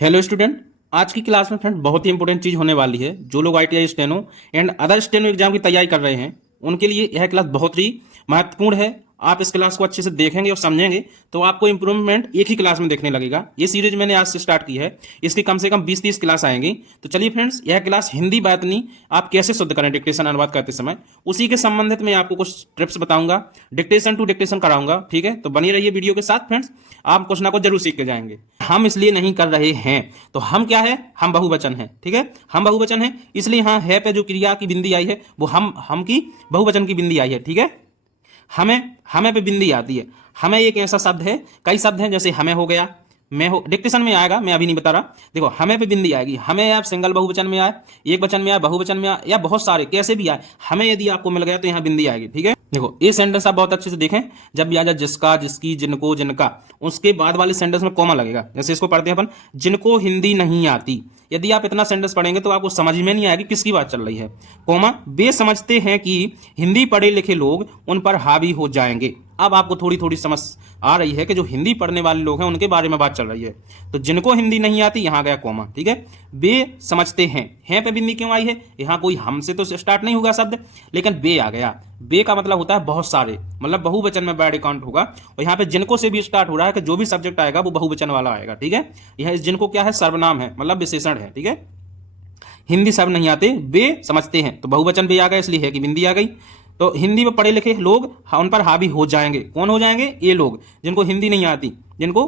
Hello student. आज की class में फ्रेंड बहुत ही इंपॉर्टेंट चीज़ होने वाली है। जो लोग ITI steno and other steno exam की तैयारी कर रहे हैं उनके लिए यह क्लास बहुत ही महत्वपूर्ण है। आप इस क्लास को अच्छे से देखेंगे और समझेंगे तो आपको इंप्रूवमेंट एक ही क्लास में देखने लगेगा। ये सीरीज मैंने आज से स्टार्ट की है, इसकी कम से कम 20-30 क्लास आएंगी। तो चलिए फ्रेंड्स, यह क्लास हिंदी बातनी आप कैसे शुद्ध करें डिक्टेशन अनुवाद करते समय, उसी के संबंधित मैं आपको कुछ टिप्स बताऊंगा, डिक्टेशन टू डिक्टेशन कराऊंगा। ठीक है, तो बनी रहिए वीडियो के साथ फ्रेंड्स, आप कुछ ना कुछ जरूर सीख के जाएंगे। हम इसलिए नहीं कर रहे हैं, तो हम क्या है, हम बहुवचन है। ठीक है, हम बहुवचन है, इसलिए यहाँ है पे जो क्रिया की बिंदी आई है वो हम की बहुवचन की बिंदी आई है। ठीक है, हमें हमें पे बिंदी आती है। हमें एक ऐसा शब्द है, कई शब्द हैं, जैसे हमें हो गया, मैं हो, डिक्टेशन में आएगा, मैं अभी नहीं बता रहा। देखो, हमें पे बिंदी आएगी, हमें आप सिंगल बहुवचन में आए, एक वचन में आए, बहुवचन में आए, या बहुत सारे कैसे भी आए, हमें यदि आपको मिल गया तो यहाँ बिंदी आएगी। ठीक है, देखो ये सेंटेंस आप बहुत अच्छे से देखें। जब भी आ जाए जिसका, जिसकी, जिनको, जिनका, उसके बाद वाले सेंटेंस में कॉमा लगेगा। जैसे इसको पढ़ते हैं अपन, जिनको हिंदी नहीं आती। यदि आप इतना सेंटेंस पढ़ेंगे तो आपको समझ में नहीं आएगी किसकी बात चल रही है। कॉमा, वे समझते हैं कि हिंदी पढ़े लिखे लोग उन पर हावी हो जाएंगे। अब आपको थोड़ी थोड़ी समझ आ रही है कि जो हिंदी पढ़ने वाले लोग हैं उनके बारे में बात चल रही है। तो जिनको हिंदी नहीं आती, यहां गया कॉमा। ठीक है, वे समझते हैं पे बिंदी क्यों आई है? यहां कोई हमसे तो स्टार्ट नहीं होगा शब्द, लेकिन बे आ गया। बे का मतलब होता है बहुत सारे, मतलब बहुवचन में बैड अकाउंट होगा। और यहाँ पे जिनको से भी स्टार्ट हो रहा है कि जो भी सब्जेक्ट आएगा वो बहुवचन वाला आएगा। ठीक है, यह जिनको क्या है, सर्वनाम है, मतलब विशेषण है। ठीक है, हिंदी सब नहीं आते, वे समझते हैं, तो बहुवचन भी आ गया, इसलिए है कि बिंदी आ गई। तो हिंदी में पढ़े लिखे लोग उन पर हावी हो जाएंगे। कौन हो जाएंगे? ये लोग जिनको हिंदी नहीं आती, जिनको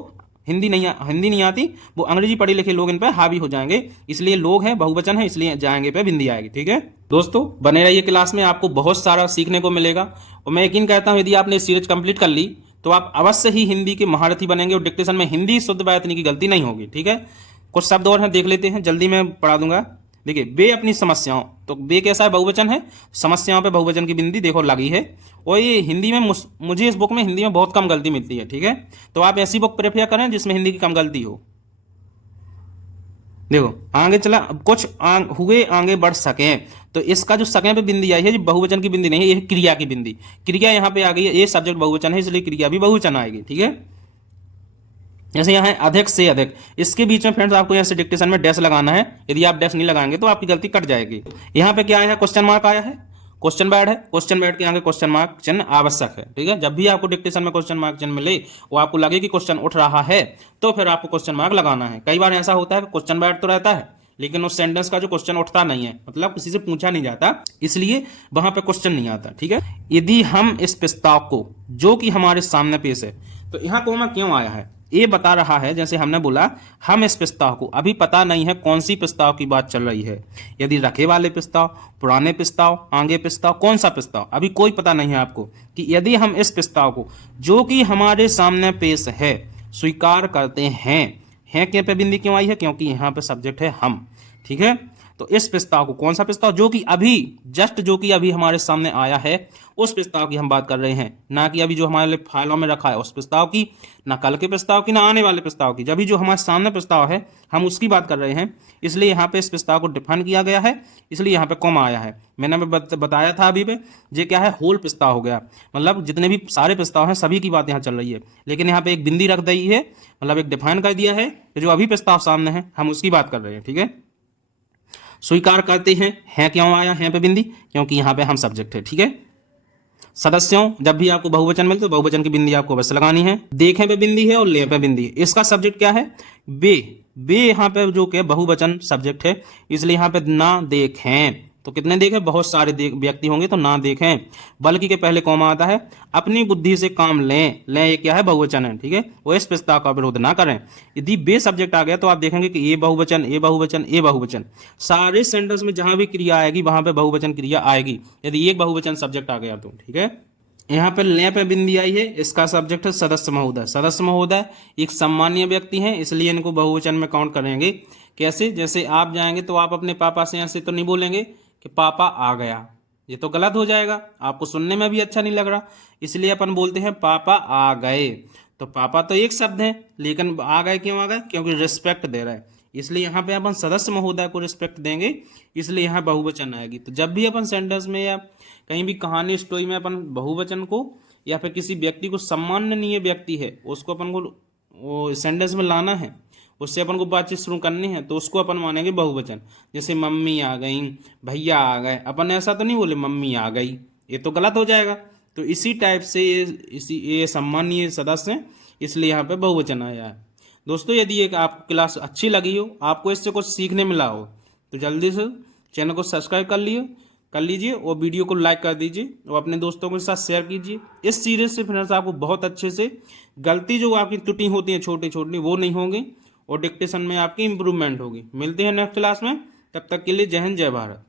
हिंदी नहीं आती, वो अंग्रेजी पढ़े लिखे लोग इन पर हावी हो जाएंगे। इसलिए लोग हैं, बहुवचन है, इसलिए जाएंगे पे बिंदी आएगी। ठीक है दोस्तों, बने रहिए क्लास में, आपको बहुत सारा सीखने को मिलेगा। और मैं यकीन करता हूँ यदि आपने सीरीज कंप्लीट कर ली तो आप अवश्य ही हिंदी के महारथी बनेंगे और डिक्टेशन में हिंदी शुद्ध वाचन की गलती नहीं होगी। ठीक है, कुछ शब्द और हैं, देख लेते हैं, जल्दी मैं पढ़ा दूंगा। देखिए, बे अपनी समस्याओं, तो बे कैसा है? बहुवचन है, समस्याओं पे बहुवचन की बिंदी देखो लगी है। और ये हिंदी में मुझे इस बुक में हिंदी में बहुत कम गलती मिलती है। ठीक है, तो आप ऐसी बुक प्रेफर करें जिसमें हिंदी की कम गलती हो। देखो आगे चला, कुछ हुए आगे बढ़ सके, तो इसका जो सके पे बिंदी आई है, जो बहुवचन की बिंदी नहीं है, ये क्रिया की बिंदी। क्रिया यहाँ पे आ गई है, ये सब्जेक्ट बहुवचन है, इसलिए क्रिया भी बहुवचन आएगी। ठीक है, जैसे यहाँ है अधिक से अधिक, इसके बीच में फ्रेंड्स आपको यहाँ से डिक्टेशन में डैश लगाना है। यदि आप डैश नहीं लगाएंगे तो आपकी गलती कट जाएगी। यहाँ पे क्या आया है? क्वेश्चन मार्क आया है, क्वेश्चन वर्ड है, क्वेश्चन वर्ड के आगे क्वेश्चन मार्क चिन्ह आवश्यक है। ठीक है, जब भी आपको डिक्टेशन में क्वेश्चन मार्क चिन्ह मिले, वो आपको लगे कि क्वेश्चन उठ रहा है, तो फिर आपको क्वेश्चन मार्क लगाना है। कई बार ऐसा होता है कि क्वेश्चन वर्ड तो रहता है लेकिन उस सेंटेंस का जो क्वेश्चन उठता नहीं है, मतलब किसी से पूछा नहीं जाता, इसलिए वहां पे क्वेश्चन नहीं आता। ठीक है, यदि हम इस प्रस्ताव को, जो कि हमारे सामने पेश है, तो यहाँ कोमा क्यों आया है ये बता रहा है। जैसे हमने बोला, हम इस प्रस्ताव को, अभी पता नहीं है कौन सी प्रस्ताव की बात चल रही है। यदि रखे वाले प्रस्ताव, पुराने प्रस्ताव, आगे प्रस्ताव, कौन सा प्रस्ताव, अभी कोई पता नहीं है आपको। कि यदि हम इस प्रस्ताव को, जो कि हमारे सामने पेश है, स्वीकार करते हैं के पे बिंदी क्यों आई है? क्योंकि यहाँ पे सब्जेक्ट है हम। ठीक है, तो इस प्रस्ताव को, कौन सा प्रस्ताव? जो कि अभी जस्ट, जो कि अभी हमारे सामने आया है, उस प्रस्ताव की हम बात कर रहे हैं, ना कि अभी जो हमारे फाइलों में रखा है उस प्रस्ताव की, ना कल के प्रस्ताव की, ना आने वाले प्रस्ताव की। जब भी जो हमारे सामने प्रस्ताव है हम उसकी बात कर रहे हैं, इसलिए यहाँ पे इस प्रस्ताव को डिफाइन किया गया है, इसलिए यहाँ पे कॉमा आया है। मैंने बताया था अभी पे, ये क्या है? होल प्रस्ताव हो गया, मतलब जितने भी सारे प्रस्ताव हैं सभी की बात यहाँ चल रही है, लेकिन यहाँ पे एक बिंदी रख दी है, मतलब एक डिफाइन कर दिया है कि जो अभी प्रस्ताव सामने है हम उसकी बात कर रहे हैं। ठीक है, स्वीकार करते हैं क्यों आया है पे बिंदी? क्योंकि यहाँ पे हम सब्जेक्ट है। ठीक है, सदस्यों, जब भी आपको बहुवचन मिले तो बहुवचन की बिंदी आपको अवश्य लगानी है। देखें पे बिंदी है और ले पे बिंदी है। इसका सब्जेक्ट क्या है? बे। बे यहाँ पे जो कि बहुवचन सब्जेक्ट है, इसलिए यहाँ पे ना देखें, तो कितने देखें? बहुत सारे व्यक्ति होंगे, तो ना देखें। बल्कि के पहले कौमा आता है, अपनी बुद्धि से काम लें ये क्या है? बहुवचन है। ठीक है, वो इस प्रस्ताव का विरोध ना करें। यदि बे सब्जेक्ट आ गया तो आप देखेंगे कि ये बहुवचन, ये बहुवचन, ये बहुवचन, सारे सेंटेंस में जहां भी क्रिया आएगी वहां पे बहुवचन क्रिया आएगी, यदि एक बहुवचन सब्जेक्ट आ गया तो। ठीक है, यहाँ पे ले पे बिंदी आई है, इसका सब्जेक्ट है सदस्य महोदय। सदस्य महोदय एक सम्मानीय व्यक्ति हैं, इसलिए इनको बहुवचन में काउंट करेंगे। कैसे? जैसे आप जाएंगे तो आप अपने पापा से ऐसे तो नहीं बोलेंगे कि पापा आ गया, ये तो गलत हो जाएगा, आपको सुनने में भी अच्छा नहीं लग रहा, इसलिए अपन बोलते हैं पापा आ गए। तो पापा तो एक शब्द है, लेकिन आ गए क्यों आ गए? क्योंकि रिस्पेक्ट दे रहा है, इसलिए यहाँ पे अपन सदस्य महोदय को रिस्पेक्ट देंगे, इसलिए यहाँ बहुवचन आएगी। तो जब भी अपन सेंटेंस में या कहीं भी कहानी स्टोरी में अपन बहुवचन को या फिर किसी व्यक्ति को, सम्माननीय व्यक्ति है उसको अपन को वो सेंटेंस में लाना है, उससे अपन को बातचीत शुरू करनी है तो उसको अपन मानेंगे बहुवचन। जैसे मम्मी आ गई, भैया आ गए, अपन ऐसा तो नहीं बोले मम्मी आ गई, ये तो गलत हो जाएगा। तो इसी टाइप से ये सम्मानीय सदस्य हैं, इसलिए यहाँ पे बहुवचन आया है। दोस्तों यदि एक आपको क्लास अच्छी लगी हो, आपको इससे कुछ सीखने मिला हो, तो जल्दी से चैनल को सब्सक्राइब कर लीजिए और वीडियो को लाइक कर दीजिए और अपने दोस्तों के साथ शेयर कीजिए। इस सीरीज से फ्रेंड्स आपको बहुत अच्छे से गलती जो आपकी त्रुटि होती है छोटी छोटी वो नहीं होंगी और डिक्टेशन में आपकी इंप्रूवमेंट होगी। मिलते हैं नेक्स्ट क्लास में, तब तक के लिए जय हिंद जय भारत।